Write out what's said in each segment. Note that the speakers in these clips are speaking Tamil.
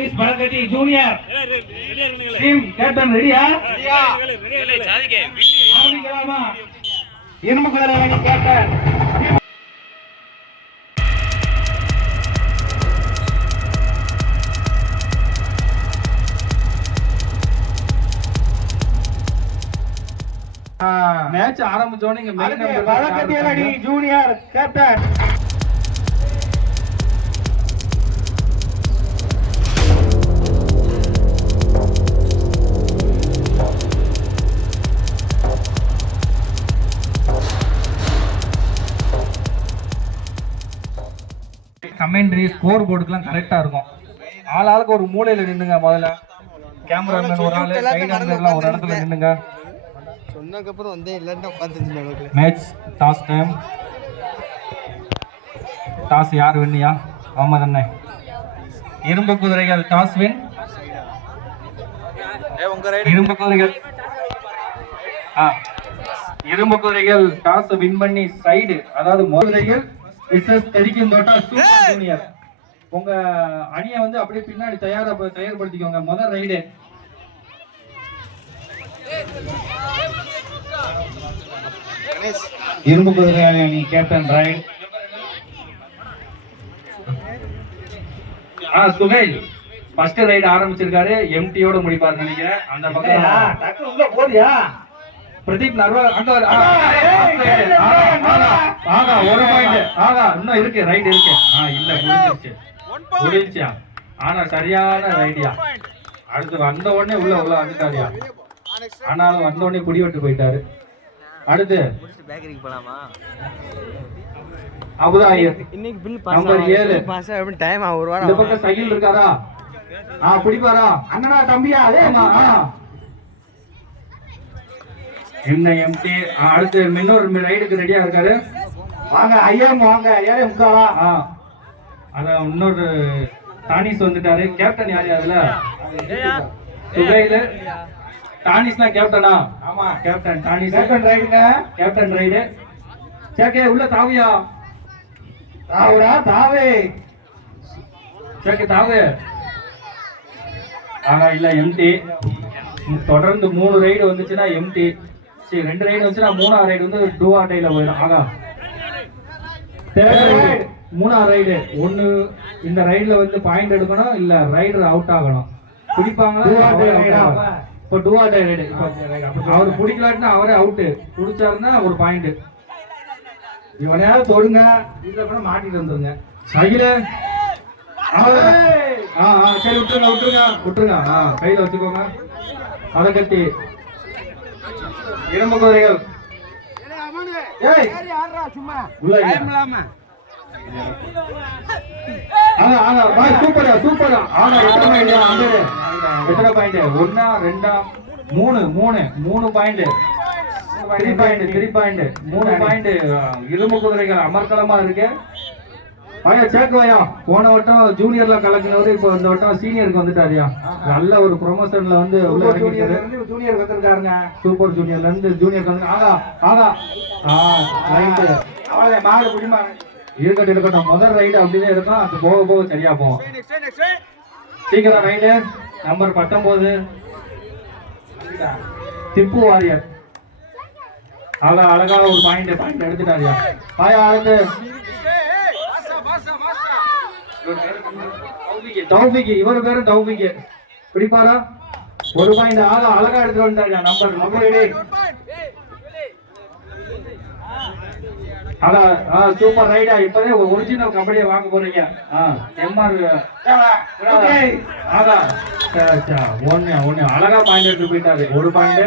வீஸ் பழக்கட்டி ஜூனியர். டீம் கேப்டன் ரெடியா? ஆரம்பிக்கலாமா? அணி கேப்டன். மேட்ச் ஆரம்பிச்சோன்னு இங்க ஜூனியர் கேப்டன். கமெண்ட்ரி ஸ்கோர் போர்டுக்குலாம் கரெக்டா இருக்கும். ஆள் ஆளுக்கு ஒரு மூலையில நின்னுங்க முதல்ல. கேமராமேன் ஒரு ஆளு சைடு ஆண்டர்லாம் ஒரு இடத்துல நின்னுங்க. சொன்னதுக்கப்புறம் வந்தே இல்லைன்னு உட்காந்துருந்தேன் மேட்ச் டாஸ் டைம் டாஸ் யார் வின்னியா ஆமா தானே. இரும்பு குதிரைகள் டாஸ் வின் இரும்பு குதிரைகள். ஆ. இரும்பு குதிரைகள் டாஸ் வின் பண்ணி சைடு அதாவது குதிரைகள் விசஸ் தெரிக்கும் தோட்டா சூப்பர் ஜூனியர் உங்க அணியை வந்து அப்படியே பின்னாடி தயாரா தயார்படுத்திக்கோங்க. முதல் ரைடு இரும்பு குதிரை அணி கேப்டன் ரைட் ஆ சுகைல் ஃபர்ஸ்ட் ரைடு ஆரம்பிச்சிருக்காரு. எம்டியோட முடிப்பாரு நினைக்கிறேன். அந்த பக்கம் உள்ள போறியா? பிரதீப் நர்வா அங்க ஆகா, ஒரு பாயிண்ட் ஆகா இன்னும் இருக்கு ரைட் இருக்கு ஆ இல்ல முடிஞ்சிருச்சு முடிஞ்சியா ஆனா சரியான ரைடியா அடுத்து வந்த உடனே உள்ள உள்ள வந்துட்டாரியா ஆனாலும் வந்த உடனே குடிவெட்டு போயிட்டாரு அடுத்து பேக்கரிக்கு போலாமா இன்னைக்கு பில் நம்பர் ஏழு பாஸ் ஆகும் டைம் ஒரு இந்த பக்கம் சைக்கிள் இருக்காரா ஆ பிடிப்பாரா அண்ணனா தம்பியா அதே ஆ என்ன எம்டி? அடுத்து இன்னொரு ரைடுக்கு ரெடியா இருக்காரு. வாங்க ஐயம் வாங்க ஏழை முக்காவா? ஆ. அதான் இன்னொரு டானிஸ் வந்துட்டாரு. கேப்டன் யாரு அதுல? சுகைல டானிஸ்னா கேப்டனா? ஆமா. Captain Danish. Captain ரைடுங்க. Captain raid. சேக்கே உள்ள தாவியா? தாவுடா தாவே. சேக்கே தாவு. ஆனா இல்ல எம்டி. தொடர்ந்து மூணு ரைடு வந்துச்சுன்னா எம்டி. சரி ரெண்டு ரைடு வந்துச்சுன்னா மூணாவது ரைடு வந்து டூ ஆர் டைல போயிடும் ஆகா. தேர்ட் ரைடு மூணாவது ரைடு ஒன்னு இந்த ரைடுல வந்து பாயிண்ட் எடுக்கணும் இல்ல ரைடர் அவுட் ஆகணும். பிடிப்பாங்களா. இப்போ டூ ஆர் டை ரைடு அவர் பிடிக்கலாட்டினா அவரே அவுட் பிடிச்சாருன்னா ஒரு பாயிண்ட் இவனையாவது தொடுங்க. கூட மாட்டிட்டு வந்துருங்க. சகில. ஆ ஆ சரி விட்டுருங்க விட்டுருங்க விட்டுருங்க. ஆ கையில வச்சுக்கோங்க. அதை கட்டி. இரும்பு குதிரைகள் சூப்பரா சூப்பரா ஆனா எத்தனை பாயிண்ட் அந்த எத்தனை பாயிண்ட் ஒண்ணா ரெண்டா மூணு மூணு மூணு point three point three point மூணு பாயிண்ட் இரும்பு குதிரைகள் அமர்க்கலமா இருக்கு. ஐயா சேக்குவாயா போன வட்டம் ஜூனியர்ல கலக்கினவரு இப்போ இந்த வட்டம் சீனியருக்கு வந்துட்டாரியா நல்ல ஒரு ப்ரொமோஷன்ல வந்து உள்ள ஜூனியர் ஜூனியர் வந்திருக்காருங்க. சூப்பர் ஜூனியர்ல இருந்து ஜூனியர் வந்து ஆகா ஆகா. ஆ ரைட்டு அவளை மாடு குடிமா. இருக்கட்டும் இருக்கட்டும். முதல் ரைடு அப்படியே இருக்கும். அது போக போக சரியா போகும். சீக்கிரம் ரைடு நம்பர் பத்தொன்பது. திப்பு வாரியர். அழகா அழகா ஒரு பாயிண்ட் பாயிண்ட் எடுத்துட்டாரியா ஆயா அடுத்து தௌபிக்கு இவர் பேரு தௌபிக்கு பிடிப்பாரா? ஒரு பாயிண்ட் ஆகா அழகா எடுத்துட்டு வந்தாரியா நம்பர் நம்பர் அதான் சூப்பர் ரைடா இப்பவே ஒரிஜினல் கபடியை வாங்க போறீங்க. எம்ஆர் அதான் ஒண்ணு ஒண்ணு. அழகா பாயிண்ட் எடுத்து போயிட்டாரு. ஒரு பாயிண்ட்.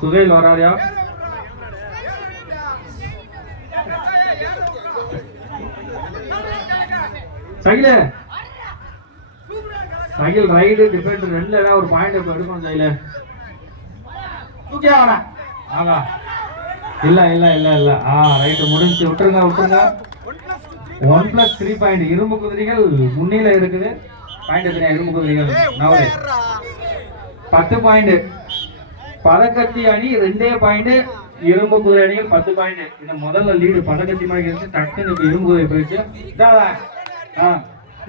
சுரேல் வராரியா? சைல. சைக்கிள் ரைடு டிஃபெண்ட் ரெண்டுல ஏதாவது ஒரு பாயிண்ட் எடுக்கணும் சைல. தூக்கியா அவனை? ஆகா. இல்ல இல்ல இல்ல இல்ல. ஆ ரைட் முடிஞ்சு விட்டுருங்க விட்டுருங்க. ஒன் பிளஸ் த்ரீ பாயிண்ட் இரும்பு குதிரைகள் முன்னில இருக்குது. பாயிண்ட் எத்தனை இரும்பு குதிரைகள். நவரு பத்து பாயிண்ட் பதக்கத்தி அணி ரெண்டே பாயிண்ட் இரும்பு குதிரை அணிகள் பத்து பாயிண்ட் இந்த முதல்ல லீடு பதக்கத்தி மாதிரி இருந்து டக்குன்னு இரும்பு குதிரை போயிடுச்சு.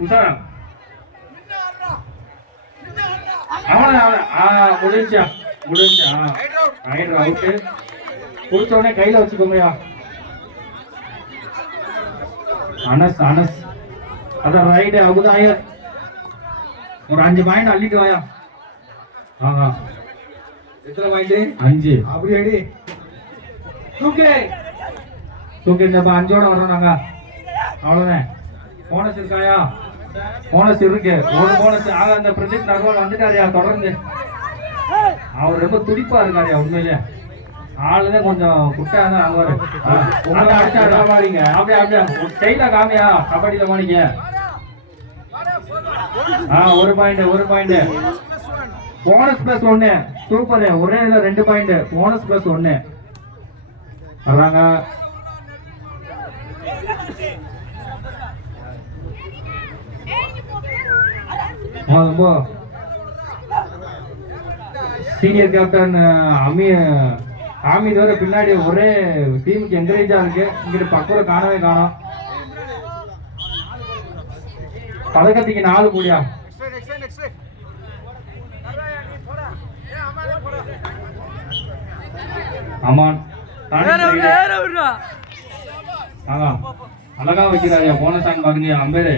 உஷாரா. அவன அவன. ஆ முடிஞ்சா முடிஞ்சா ரைட் அவுட்டு பிடிச்ச உடனே கையில வச்சுக்கோங்கயா அனஸ் அனஸ். அதான் ரைடு அபுதாயர் ஒரு அஞ்சு பாயிண்ட் அள்ளிட்டு வாயா. ஆஹா எத்தனை பாயிண்ட் அஞ்சு. அப்படி அடி. தூக்கே. தூக்கி இந்த அஞ்சோட வரோம் நாங்க. அவ்வளவுதான்? போனஸ் இருக்காயா? போனஸ் இருக்கு. ஒரு போனஸ் ஆக அந்த பிரதீப் நகர்வால் வந்துட்டாரியா? தொடர்ந்து. அவர் ரொம்ப துடிப்பா இருக்காருயா உண்மையிலே. ஆளுதான் கொஞ்சம் குட்டா தான் ஆகுவாரு. ஆ, உங்களை அடிச்சாரு மாறீங்க. அப்படியே அப்படியே? கையில காமியா? கபடியில போனீங்க ஆ ஒரு பாயிண்ட் ஒரு பாயிண்ட் போனஸ் பிளஸ் ஒன்னு சூப்பர் ஒரே இதுல ரெண்டு பாயிண்ட் போனஸ் பிளஸ் ஒன்னு வர்றாங்க. ரொம்ப சீனியர் கேப்டன் அமி ஆமித் வர பின்னாடி ஒரே டீமுக்கு என்கரேஜா இருக்கு. இங்கிட்டு பக்கம் காணவே காணோம். பதக்கத்துக்கு நாலு கூடியா அமான் ஆமா அழகா வைக்கிறாரியா போனஸ் ஆன் பாக்குறியா அம்பேரு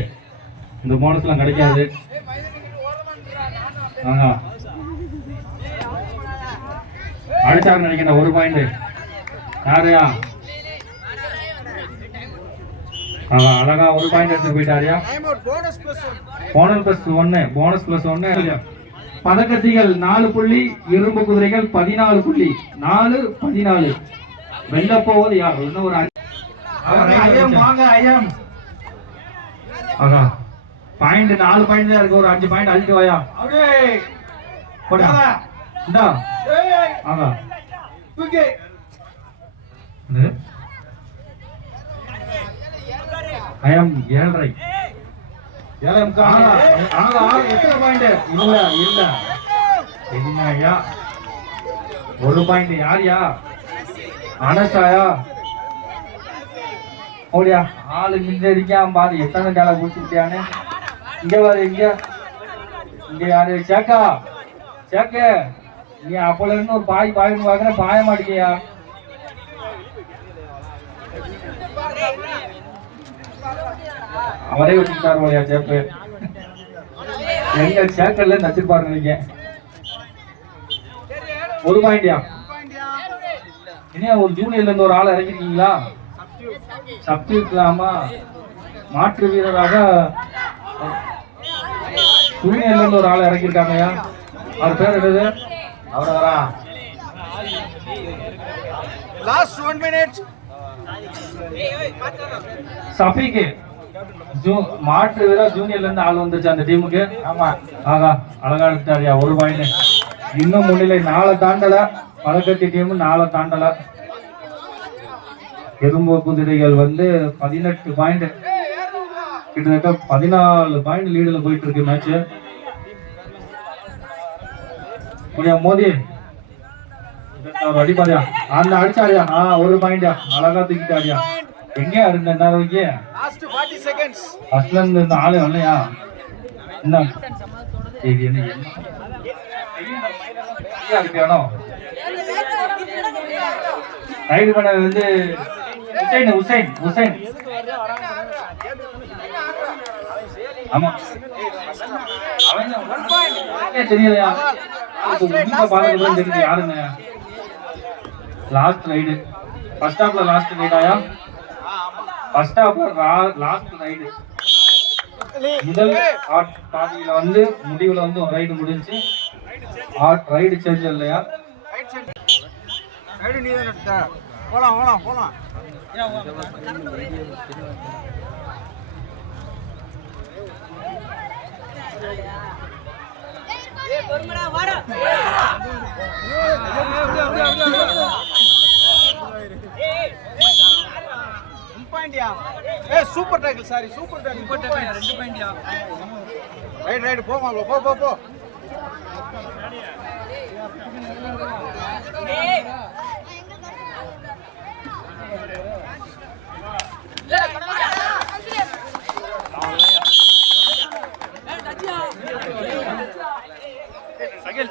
இந்த போனஸ்லாம் கிடைக்காது. ஆஹா. அடிச்சாரு நினைக்கிறேன் ஒரு பாயிண்ட் யாரையா? ஆமா அழகா ஒரு பாயிண்ட் எடுத்து போயிட்டாரியா? போனஸ் பிளஸ் ஒன்னு போனஸ் பிளஸ் ஒன்னு பதக்கத்திகள் நாலு புள்ளி இரும்பு குதிரைகள் பதினாலு புள்ளி. நாலு பதினாலு. வெல்ல போவது யார்? இன்னும் ஒரு ஐயம் வாங்க ஐயம் ஆஹா. பாயிண்ட் நாலு பாயிண்ட் தான் இருக்கு. ஒரு அஞ்சு பாயிண்ட் அழிட்டு வாயா. அப்படியே. போடா. இந்தா. ஆஹா தூக்கே? ஐயம் ஏழரை. காண ஆஹா, எத்தனை பாயிண்ட்? இல்ல ஒரு பாயிண்ட் யார்யா? அனசாயா? ஓடியா ஆளு மிஞ்ச இருக்கான் பாரு எத்தனை டேலா குடிச்சுட்டியானு இங்க பாரு இங்க. இங்க யாரு? சேக்கா சேக்கு நீ அப்பல இருந்து ஒரு பாய் பாயின்னு பாக்குற பாய மாட்டேங்கியா அவரே வச்சுக்கிட்டாரு மொழியா சேப்பு? எங்க சேக்கல்ல நச்சிருப்பாரு நீங்க ஒரு பாயிண்டியா இனியா ஒரு ஜூனியர்ல இருந்து ஒரு ஆள் இறங்கிருக்கீங்களா இருக்கலாமா மாற்று வீரராக ஜூனியர்ல இருந்து ஒரு ஆளை இறங்கியிருக்காங்கயா அவர் பேர் என்னது? அவர வரா லாஸ்ட் ஒன் மினிட் சஃபிக்கு. ஜூ மாற்று வீரர் ஜூனியர்ல இருந்து ஆள் வந்துச்சு அந்த டீமுக்கு ஆமா. ஆகா அழகா எடுத்தாரியா ஒரு பாயிண்ட் இன்னும் முன்னிலை நாளை தாண்டல. பழக்கத்தி டீம் நாளை தாண்டல. எறும்பு குதிரைகள் வந்து பதினெட்டு பாயிண்ட் கிட்டத்தட்ட பதினாலு பாயிண்ட் லீடுல போயிட்டு இருக்கு மேட்ச் கொஞ்சம் மோதி. ஒரு அடிப்பாரியா அந்த அடிச்சாரியா ஆ ஒரு பாயிண்டா அழகா தூக்கிட்டாரியா எங்க இருந்த என்ன வரைக்கும் லாஸ்ட் 40 செகண்ட்ஸ் ஃபர்ஸ்ட்ல இருந்து இந்த ஆளு வரலையா? என்ன? வேணும் ரைடு பண்ண வந்து உசைன் உசைன் உசைன். ஆமா. தெரியலையா? தெரியுது. யாருங்க? லாஸ்ட் ரைடு ஃபர்ஸ்ட் ஹாப்ல லாஸ்ட் ரைடாயா ஃபர்ஸ்ட் ஹாப்ல லாஸ்ட் ரைடு முதல் பாதியில வந்து முடிவுல வந்து ஒரு ரைடு முடிஞ்சு ரைடு சேஞ்ச் இல்லையா? ரைடு நீ தான் எடுத்த போலாம் போலாம் போலாம். Super tackle sorry super tackle super tackle ரெண்டு பாயிண்ட்யா ரைட் ரைட் போ மாப்ள போ போ போ.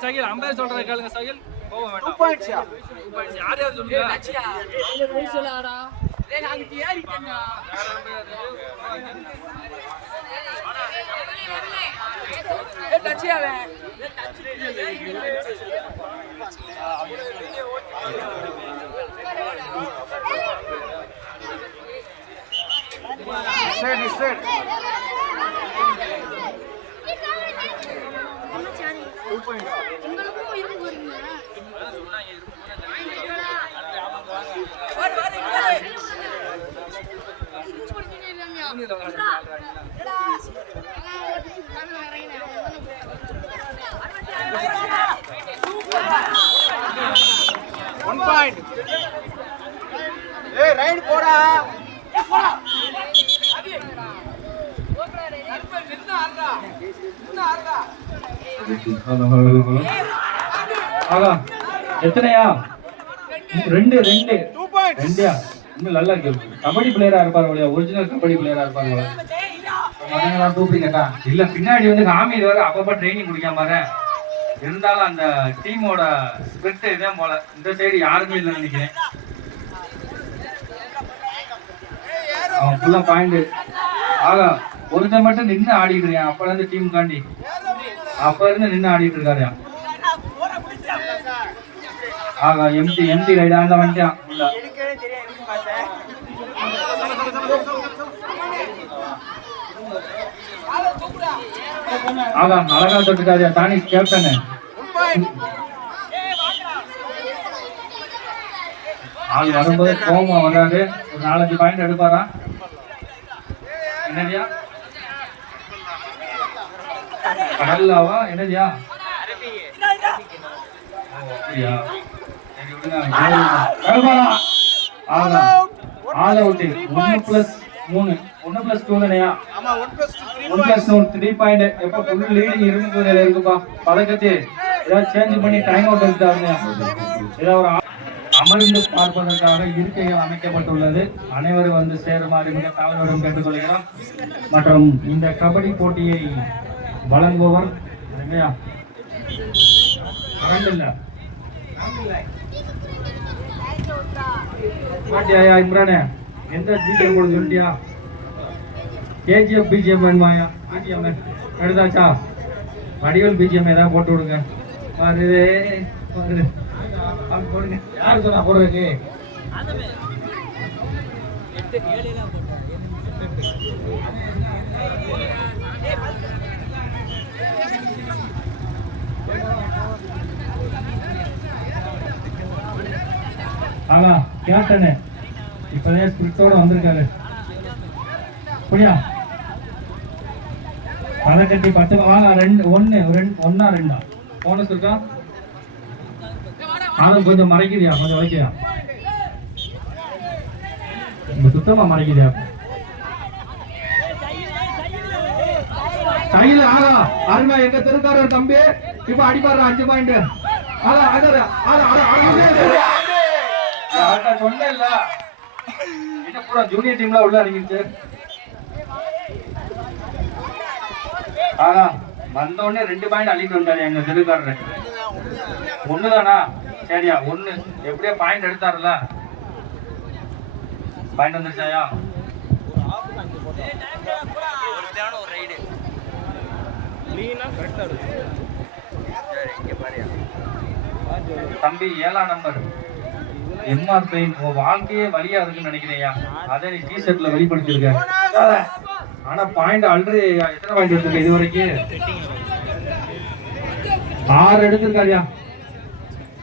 சகில் அம்பேர் சொல்றத கேளுங்க சகில். போக டூ வேண்டாம் யார் யார் சொல்லுங்க? இருக்கு பாருங்க ஒன் பாயிண்ட் ஏய் ரைட் போடா. ஹலோ ஹலோ ஹலோ ஆகா எத்தனையா? ரெண்டு ரெண்டு. ரெண்டியா இன்னும் நல்லா இருக்கு. கபடி பிளேயரா இருப்பார் இல்லையா ஒரிஜினல் கபடி பிளேயரா இருப்பாரு கூப்பிடுங்கக்கா இல்ல பின்னாடி வந்து காமி வேற அப்பப்ப ட்ரைனிங் குடிக்காம பாரு இருந்தாலும் அந்த டீமோட ஸ்பிரிட் இதே போல. இந்த சைடு யாருமே இல்லைன்னு நினைக்கிறேன். அவன் ஃபுல்லா பாயிண்ட் ஆகா ஒருத்தன் மட்டும் நின்று ஆடிட்டு இருக்கான். அப்பல இருந்து டீம் காண்டி. அப்ப இருந்து நின்று ஆடிட்டு இருக்காரு ஆகா எம்டி எம்டி ரைடா அந்த வந்துட்டான் உள்ள. ஆகா அழகா தொட்டுக்காதியா தானி கேப்டனு ஆள் வரும்போது கோமா வராது. ஒரு நாலஞ்சு பாயிண்ட் எடுப்பாரா என்னடியா கடல்லாவா என்னதியா அப்படியா? ஆல் அவுட் ஒன்னு பிளஸ் மூணு. ஒன்னு பிளஸ் டூ தானையா? ஆமா one plus three one plus one three point எப்ப ஃபுல் லீடிங் இருக்கு இருக்குப்பா. பதக்கத்தை ஏதாவது சேஞ்ச் பண்ணி டைம் அவுட் எடுத்தாங்க ஏதாவது ஒரு அமர்ந்து பார்ப்பதற்காக இருக்கைகள் அமைக்கப்பட்டுள்ளது. அனைவரும் வந்து சேருமாறு மிக தாழ்வுடன் கேட்டுக்கொள்கிறோம். மற்றும் இந்த கபடி போட்டியை வழங்குபவர் இல்லையா? கரண்ட் இல்ல. இம்ரானே எந்த பிஜிஎம் கூட சொல்லிட்டியா? கேஜிஎஃப் பிஜிஎம் வேணுமாயா பிஜிஎம் எடுத்தாச்சா? வடிவல் பிஜிஎம் ஏதாவது போட்டு விடுங்க. வருது வருது போடுங்க. யாரு சொன்னா போடுறதுக்கு? ஆகா கேப்டனு இப்போதே ஸ்பிரிட்டோட வந்திருக்காரு புரியா பதக்கட்டி பத்து வாங்க ரெண்டு ஒன்று ரெண்டு ஒன்றா ரெண்டா போனஸ் இருக்கா ஆளும் கொஞ்சம் மறைக்குதியா கொஞ்சம் வைக்கியா சுத்தமா மறைக்குதியா கையில ஆகா அருமை எங்க திருக்காரர் தம்பி இப்ப அடிப்பாரு அஞ்சு பாயிண்ட் ஆகா ஆகா ஆகா ஆகா சொன்னேன் இல்ல என்ன பூரா ஜூனியர் டீம்ல உள்ள இறங்கிருச்சு ஆனா வந்த உடனே ரெண்டு பாயிண்ட் அள்ளிட்டு வந்தாரு எங்க தெருக்காரரு ஒண்ணுதானா? சரியா ஒண்ணு. எப்படியோ பாயிண்ட் எடுத்தாருல. பாயிண்ட் வந்துருச்சாயா? தம்பி ஏழாம் நம்பர் எம்ஆர் பெயின் உன் வாழ்க்கையே வழியா இருக்குன்னு நினைக்கிறேன்யா அதை நீ டி ஷர்ட்ல வெளிப்படுத்திருக்க ஆனா பாயிண்ட் ஆல்ரெடி எத்தனை பாயிண்ட் எடுத்திருக்க இது வரைக்கும் ஆறு எடுத்திருக்காருயா.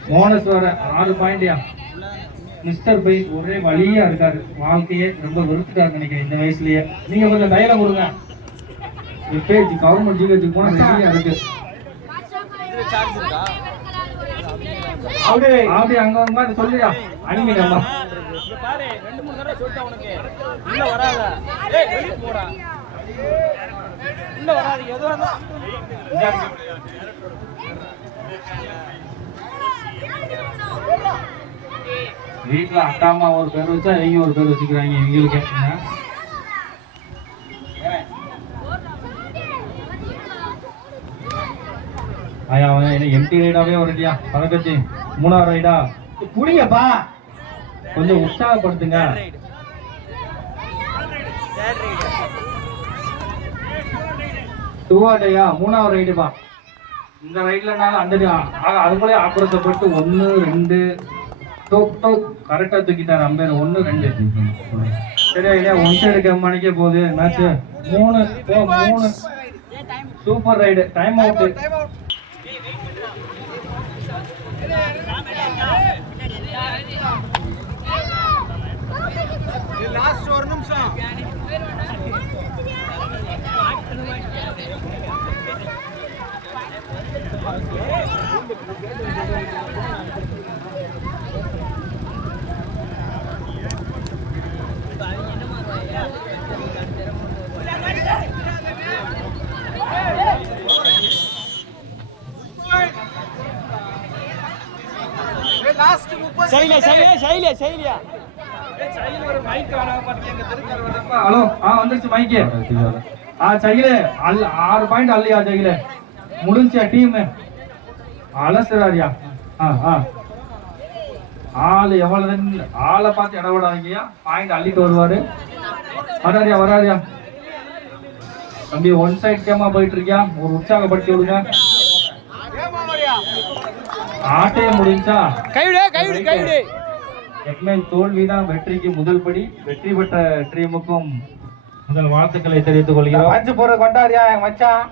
போனஸ் வர ஆறு பாயிண்ட்யா மிஸ்டர் பை ஒரே வழியா இருக்காரு. வாழ்க்கையே ரொம்ப வெறுத்துட்டாரு நினைக்கிறேன் இந்த வயசுலயே. நீங்க கொஞ்சம் தைலம் கொடுங்க. பேஜ் கவர்மெண்ட் ஜிஹெச் போனா சரியா இருக்கு? அப்படியே அப்படியே அங்க ஒரு மாதிரி சொல்லியா? அம்மா. பாரு ரெண்டு மூணு தடவை சொல்லிட்டேன் உனக்கு உள்ள வராத ஏய் வெளிய போடா உள்ள வராத எதுவா இருந்தா வீட்டுல அக்கா அம்மா ஒரு பேர் வச்சா இவங்க ஒரு பேர் வச்சுக்கிறாங்க இவங்களுக்கு என்ன? அவன் எம்டி ரைடாவே வரட்டியா பதக்கச்சி மூணாவது ரைடா? புடிங்கப்பா. கொஞ்சம் உற்சாகப்படுத்துங்க. டூவாட்டையா மூணாவது ரைடுப்பா இந்த ரைட்லனாலும் அந்த அதுக்குள்ளே ஆக்ரோஷப்பட்டு ஒன்று ரெண்டு. டோக் டோக். கரெக்டாக தூக்கிட்டார் அம்பேர். ஒன்று ரெண்டு. சரியா இல்லையா ஒன் சைடு கம்பெனிக்கே போகுது. மேட்ச் மூணு மூணு. Super raid time out time out last ஒரு நிமிஷம். சரிங்க சரியா சைலியா சைலியா சைலியா சைலியா ஹலோ ஆ வந்துருச்சு மைக்கு ஆ சைகிலே அல் ஆறு பாயிண்ட் அல்லையா சைகிலே முடிஞ்சா டீம் அலசுறாரியா. ஆ ஆ. ஆள் எவ்வளவு ஆளை பார்த்து இட விடாதீங்கயா பாயிண்ட் அள்ளிட்டு வருவாரு. வராரியா வராரியா. தம்பி ஒன் சைட் கேமா போயிட்டு இருக்கியா ஒரு உற்சாகப்படுத்தி விடுங்க. ஆட்டையே முடிஞ்சா? கைவிடு கைவிடு கைவிடு. எப்பவுமே தோல்விதான் வெற்றிக்கு முதல் படி. வெற்றி பெற்ற டீமுக்கும் முதல் வாழ்த்துக்களை தெரிவித்துக் கொள்கிறோம். பஞ்சு போற கொண்டாரியா என் மச்சான்?